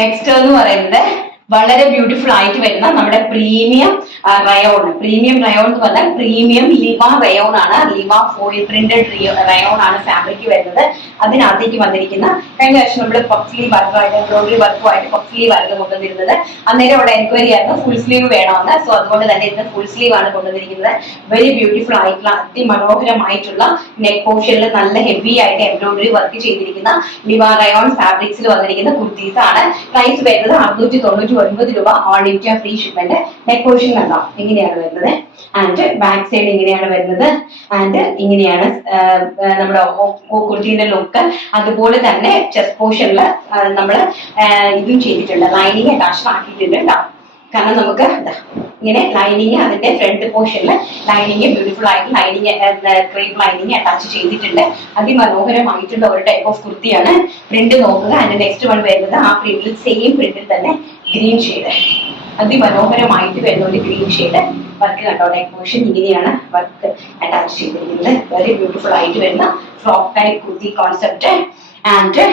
Next എന്ന് പറയുന്നത് വളരെ ബ്യൂട്ടിഫുൾ ആയിട്ട് വരുന്ന നമ്മുടെ പ്രീമിയം റയോൺ. പ്രീമിയം റയോൺ എന്ന് പറഞ്ഞാൽ പ്രീമിയം ലിവ റയോൺ ആണ്. ലിവ ഫോയിൽ പ്രിന്റഡ് റയോൺ ആണ് ഫാബ്രിക് വരുന്നത്. അതിനകത്തേക്ക് വന്നിരിക്കുന്ന കഴിഞ്ഞ വർഷം നമ്മൾ പഫ് സ്ലീവ് വർക്കുമായിട്ട് എംബ്രോയിഡറി വർക്കുമായിട്ട് പഫ് സ്ലീവ് ആയിരുന്നു കൊണ്ടുവന്നിരുന്നത്. അന്നേരം അവിടെ എൻക്വയറി ആയിരുന്നു ഫുൾ സ്ലീവ് വേണമെന്ന്. സോ അതുകൊണ്ട് തന്നെ ഇന്ന് ഫുൾ സ്ലീവ് ആണ് കൊണ്ടുവന്നിരിക്കുന്നത്. വെരി ബ്യൂട്ടിഫുൾ ആയിട്ടുള്ള അതിമനോഹരമായിട്ടുള്ള നെക്ക് പോർഷനിൽ നല്ല ഹെവി ആയിട്ട് എംബ്രോയിഡറി വർക്ക് ചെയ്തിരിക്കുന്ന ലിവ റയോൺ ഫാബ്രിക്സിൽ വന്നിരിക്കുന്ന കുർത്തീസ് ആണ്. പ്രൈസ് വരുന്നത് 699 രൂപ. All India free shipment. Neck portion കണ്ടോ ഇങ്ങനെയാണ് വരുന്നത്. ആൻഡ് ബാക്ക് സൈഡ് ഇങ്ങനെയാണ് വരുന്നത്. ആൻഡ് ഇങ്ങനെയാണ് നമ്മുടെ കുർത്തിന്റെ ലുക്ക്. അതുപോലെ തന്നെ ചെസ്റ്റ് പോർഷനിൽ നമ്മൾ ഇതും ചെയ്തിട്ടുണ്ട്, ലൈനിങ് അറ്റാച്ച് ആക്കിയിട്ടുണ്ട് കേട്ടോ. കാരണം നമുക്ക് ഇങ്ങനെ ലൈനിങ് അതിന്റെ ഫ്രണ്ട് പോർഷനിൽ ലൈനിങ് ബ്യൂട്ടിഫുൾ ആയിട്ട് ലൈനിങ് ക്രീം ലൈനിങ് അറ്റാച്ച് ചെയ്തിട്ടുണ്ട്. അതിമനോഹരമായിട്ടുള്ള ഒരു ടൈപ്പ് ഓഫ് കുർത്തിയാണ്. പ്രിന്റ് നോക്കുക. അതിന്റെ നെക്സ്റ്റ് വൺ വരുന്നത് ആ പ്രിന്റിൽ സെയിം പ്രിന്റിൽ തന്നെ ഗ്രീൻ ഷെയ്ഡ്, അതിമനോഹരമായിട്ട് വരുന്ന ഒരു ഗ്രീൻ ഷെയ്ഡ് വർക്ക് കണ്ടോ. നെക്ക് പോർഷൻ ഇങ്ങനെയാണ് വർക്ക് അറ്റാച്ച് ചെയ്തിരിക്കുന്നത്. വെരി ബ്യൂട്ടിഫുൾ ആയിട്ട് വരുന്ന frock type kurti concept. And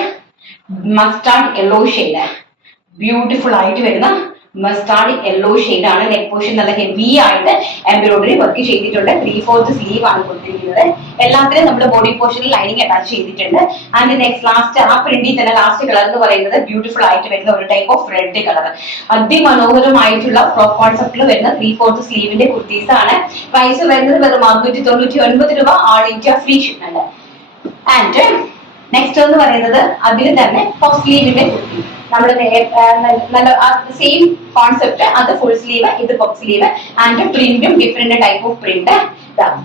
mustard yellow shade, beautiful ആയിട്ട് വരുന്ന മസ്റ്റാർഡ് യെല്ലോ ഷെയ്ഡ് ആണ്. നെക്ക് പോർഷൻ നല്ല ഹെവി ആയിട്ട് എംബ്രോയിഡറി വർക്ക് ചെയ്തിട്ടുണ്ട്. 3/4 സ്ലീവ് ആണ് കൊടുത്തിരിക്കുന്നത്. എല്ലാത്തിനും നമ്മുടെ ബോഡി പോർഷനിൽ ലൈനിങ് അറ്റാച്ച് ചെയ്തിട്ടുണ്ട്. ആൻഡ് നെക്സ്റ്റ് ലാസ്റ്റ് ആ പ്രിന്റിൽ തന്നെ ലാസ്റ്റ് കളർ എന്ന് പറയുന്നത് ബ്യൂട്ടിഫുൾ ആയിട്ട് വരുന്ന ഒരു ടൈപ്പ് ഓഫ് റെഡ് കളർ. അതിമനോഹരമായിട്ടുള്ള ഫ്രോക്ക് കോൺസെപ്റ്റിൽ വരുന്ന 3/4 സ്ലീവിന്റെ കുർത്തീസ് ആണ്. പ്രൈസ് വരുന്നത് വെറും 699 രൂപ. All India free shipment. And next എന്ന് പറയുന്നത് അതിൽ തന്നെ പഫ് സ്ലീവിന്റെ കുർത്തി. നമ്മുടെ നല്ല സെയിം കോൺസെപ്റ്റ്. അത് ഫുൾ സ്ലീവ്, ഇത് പഫ് സ്ലീവ്. ആൻഡ് പ്രിന്റും different type of print.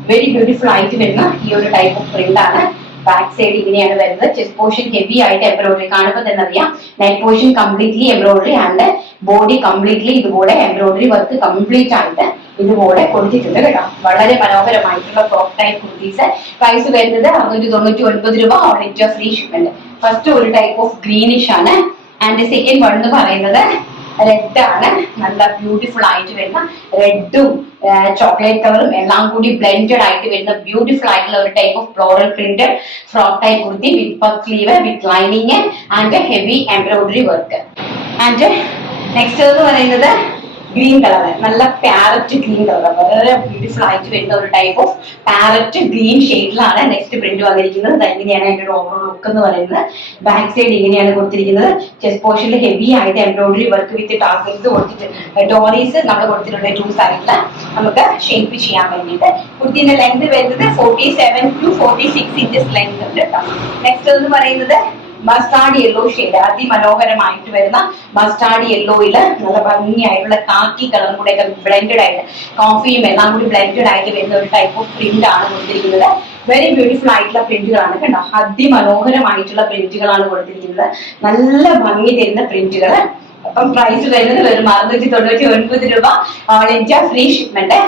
Very beautiful ആയിട്ട് വരുന്ന ഈ ഒരു ടൈപ്പ് ഓഫ് പ്രിന്റ് ആണ്. ബാക്ക് സൈഡ് ഇങ്ങനെയാണ് വരുന്നത്. ചെസ്റ്റ് പോർഷൻ ഹെവി ആയിട്ട് എംബ്രോയിഡറി കാണുമ്പോൾ തന്നെ അറിയാം. Neck portion completely embroidery and body completely ഇതുപോലെ എംബ്രോയിഡറി വർക്ക് കംപ്ലീറ്റ് ആയിട്ട് ഇതുപോലെ കൊടുത്തിട്ടുണ്ട് കേട്ടോ. വളരെ മനോഹരമായിട്ടുള്ള ഫ്രോക്ക് ടൈപ്പ് കുർത്തീസ്. പ്രൈസ് വരുന്നത് 699 രൂപ. All India free shipment. First ഒരു ടൈപ്പ് ഓഫ് ഗ്രീനിഷ് ആണ്. ആൻഡ് സെക്കൻഡ് വൺ എന്ന് പറയുന്നത് റെഡ് ആണ്. നല്ല ബ്യൂട്ടിഫുൾ ആയിട്ട് വരുന്ന റെഡും ചോക്ലേറ്റ് കളറും എല്ലാം കൂടി ബ്ലെൻഡഡ് ആയിട്ട് വരുന്ന ബ്യൂട്ടിഫുൾ ആയിട്ടുള്ള ഒരു type of floral printed frock type kurti with puff sleeve with lining and heavy embroidery work. And next എന്ന് പറയുന്നത് ഗ്രീൻ കളർ, നല്ല പാരറ്റ് ഗ്രീൻ കളർ. വളരെ ബ്യൂട്ടിഫുൾ ആയിട്ട് വരുന്ന ഒരു ടൈപ്പ് ഓഫ് പാരറ്റ് ഗ്രീൻ ഷെയ്ഡിലാണ് നെക്സ്റ്റ് പ്രിന്റ് വന്നിരിക്കുന്നത്. ഇങ്ങനെയാണ് അതിന്റെ ഒരു ഓവറോൾ ലുക്ക് എന്ന് പറയുന്നത്. ബാക്ക് സൈഡ് ഇങ്ങനെയാണ് കൊടുത്തിരിക്കുന്നത്. ചെസ്റ്റ് പോർഷനിൽ ഹെവി ആയിട്ട് എംബ്രോയിഡറി വർക്ക് വിത്ത് ടാസൽസ് കൊടുത്തിട്ട് ഡോറീസ് നമ്മൾ കൊടുത്തിട്ടുണ്ട് 2 സൈഡില് നമുക്ക് ഷേപ്പ് ചെയ്യാൻ വേണ്ടിയിട്ട്. കുർത്തിന്റെ ലെങ്ത് വരുന്നത് 47 to 46 ഇഞ്ചസ് ലെങ്ത് ഉണ്ട് കേട്ടോ. നെക്സ്റ്റ് എന്ന് പറയുന്നത് മസ്റ്റാർഡ് യെല്ലോ ഷെയ്ഡ്, അതിമനോഹരമായിട്ട് വരുന്ന മസ്റ്റാർഡ് യെല്ലോയില് നല്ല ഭംഗിയായിട്ടുള്ള കാക്കി കളറും കൂടെ ഒക്കെ ബ്ലെൻഡഡ് ആയിട്ട് കോഫിയും എല്ലാം കൂടി ബ്ലെൻഡഡ് ആയിട്ട് വരുന്ന ഒരു ടൈപ്പ് ഓഫ് പ്രിന്റ് ആണ് കൊടുത്തിരിക്കുന്നത്. വെരി ബ്യൂട്ടിഫുൾ ആയിട്ടുള്ള പ്രിന്റുകളാണ് കേട്ടോ. അതിമനോഹരമായിട്ടുള്ള പ്രിന്റുകളാണ് കൊടുത്തിരിക്കുന്നത്. നല്ല ഭംഗി തരുന്ന പ്രിന്റുകൾ. അപ്പം പ്രൈസ് വരുന്നത് വെറും 699 രൂപ. All India free shipment.